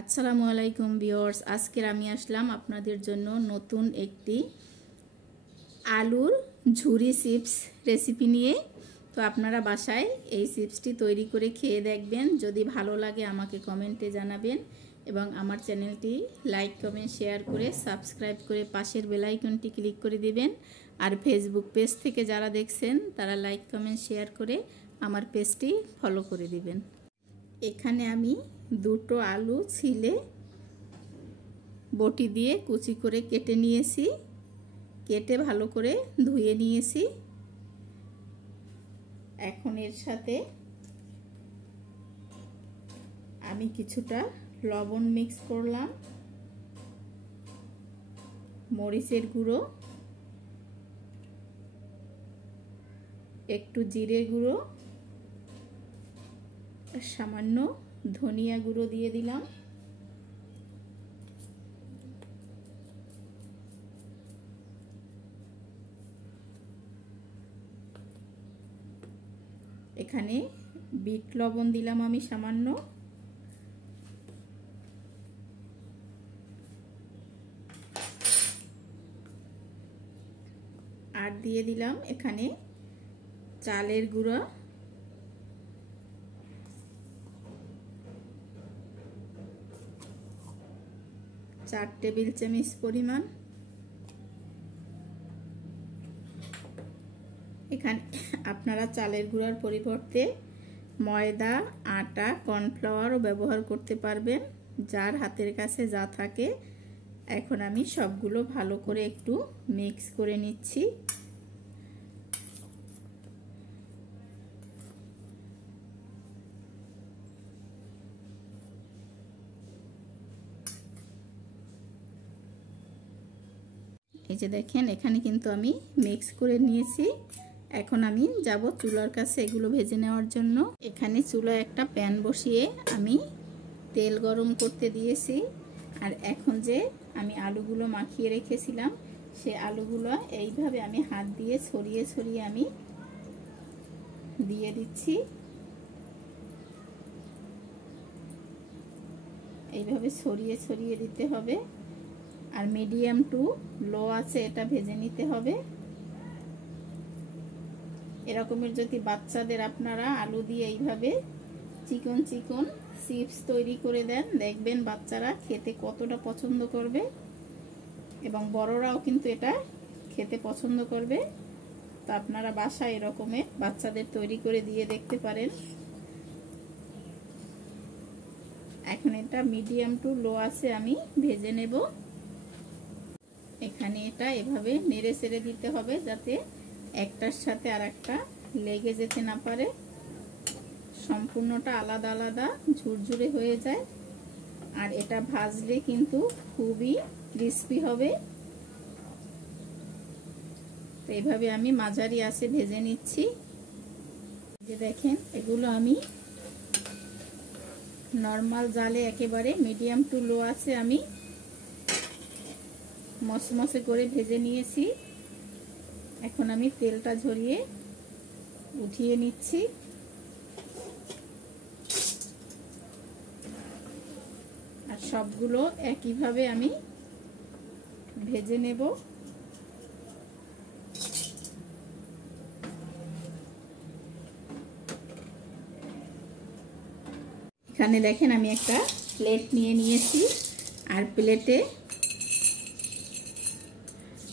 আসসালামু আলাইকুম ভিউয়ার্স, আজকে আমি আসলাম আপনাদের জন্য নতুন একটি আলুর ঝুরি চিপস রেসিপি নিয়ে। তো আপনারা বাসায় এই চিপসটি তৈরি করে খেয়ে দেখবেন। যদি ভালো লাগে আমাকে কমেন্টে জানাবেন এবং আমার চ্যানেলটি লাইক কমেন্ট শেয়ার করে সাবস্ক্রাইব করে পাশের বেল আইকনটি ক্লিক করে দিবেন। আর ফেসবুক পেজ থেকে যারা দেখছেন তারা লাইক কমেন্ট শেয়ার করে আমার পেজটি ফলো করে দিবেন। এখানে আমি দুটো আলু ছিলে বটি দিয়ে কুচি করে কেটে নিয়েছি, কেটে ভালো করে ধুয়ে নিয়েছি। এখন এর সাথে আমি কিছুটা লবণ মিক্স করলাম, মরিচের গুঁড়ো, একটু জিরে গুঁড়ো, সামান্য ধনিয়া গুঁড়ো দিয়ে দিলাম। এখানে বিট লবণ দিলাম আমি সামান্য, আর দিয়ে দিলাম এখানে চালের গুঁড়া, 4 টেবিল চামচ পরিমাণ। এখানে আপনারা চালের গুঁড়ার পরিবর্তে ময়দা, আটা, কর্নফ্লাওয়ারও ব্যবহার করতে পারবেন, যার হাতের কাছে যা থাকে। এখন আমি সবগুলো ভালো করে একটু মিক্স করে নিচ্ছি। এই যে দেখেন, এখানে কিন্তু আমি মিক্স করে নিয়েছি। এখন আমি যাব চুলার কাছে এগুলো ভেজে নেওয়ার জন্য। এখানে চুলায় একটা প্যান বসিয়ে আমি তেল গরম করতে দিয়েছি। আর এখন যে আমি আলুগুলো মাখিয়ে রেখেছিলাম সে আলুগুলো এইভাবে আমি হাত দিয়ে ছড়িয়ে ছড়িয়ে আমি দিয়ে দিচ্ছি। এইভাবে ছড়িয়ে ছড়িয়ে দিতে হবে। আর মিডিয়াম টু লো আছে এটা ভেজে নিতে হবে। এরকমের যদি বাচ্চাদের আপনারা আলু দিয়ে এইভাবে চিকন চিকন চিপস তৈরি করে দেন, দেখবেন বাচ্চারা খেতে কতটা পছন্দ করবে এবং বড়রাও কিন্তু এটা খেতে পছন্দ করবে। তো আপনারা বাসায় এরকমের বাচ্চাদের তৈরি করে দিয়ে দেখতে পারেন। এখন এটা মিডিয়াম টু লো আছে আমি ভেজে নেব। এখানে এটা এভাবে নেড়ে ছেড়ে দিতে হবে যাতে একটার সাথে আর একটা লেগে যেতে না পারে, সম্পূর্ণটা আলাদা আলাদা ঝুরঝুরে হয়ে যায়। আর এটা ভাজলে কিন্তু খুবই ক্রিস্পি হবে। তো এইভাবে আমি মাঝারি আঁচে ভেজে নিচ্ছি। যে দেখেন, এগুলো আমি নরমাল জালে একেবারে মিডিয়াম টু লো আছে আমি মচমচে করে ভেজে নিয়েছি। এখন আমি তেলটা ঝরিয়ে উঠিয়ে নিচ্ছি। আর সবগুলো একইভাবে আমি ভেজে নেব। এখানে দেখেন আমি একটা প্লেট নিয়ে নিয়েছি। আর প্লেটে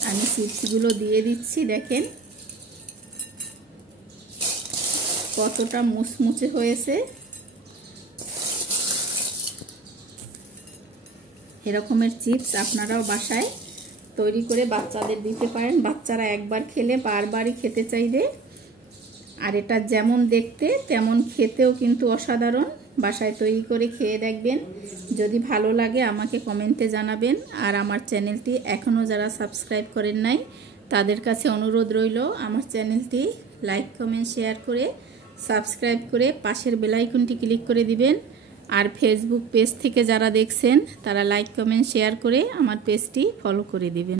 আমি চিপসগুলো দিয়ে দিচ্ছি। দেখেন কতটা মুচমুচে হয়েছে। এরকমের চিপস আপনারাও বাসায় তৈরি করে বাচ্চাদের দিতে পারেন। বাচ্চারা একবার খেলে বারবারই খেতে চাইবে। আর এটা যেমন দেখতে তেমন খেতেও কিন্তু অসাধারণ। বাসায় তৈরি করে খেয়ে দেখবেন। যদি ভালো লাগে আমাকে কমেন্টে জানাবেন। আর আমার চ্যানেলটি এখনও যারা সাবস্ক্রাইব করেন নাই তাদের কাছে অনুরোধ রইল আমার চ্যানেলটি লাইক কমেন্ট শেয়ার করে সাবস্ক্রাইব করে পাশের বেল আইকনটি ক্লিক করে দিবেন। আর ফেসবুক পেজ থেকে যারা দেখছেন তারা লাইক কমেন্ট শেয়ার করে আমার পেজটি ফলো করে দিবেন।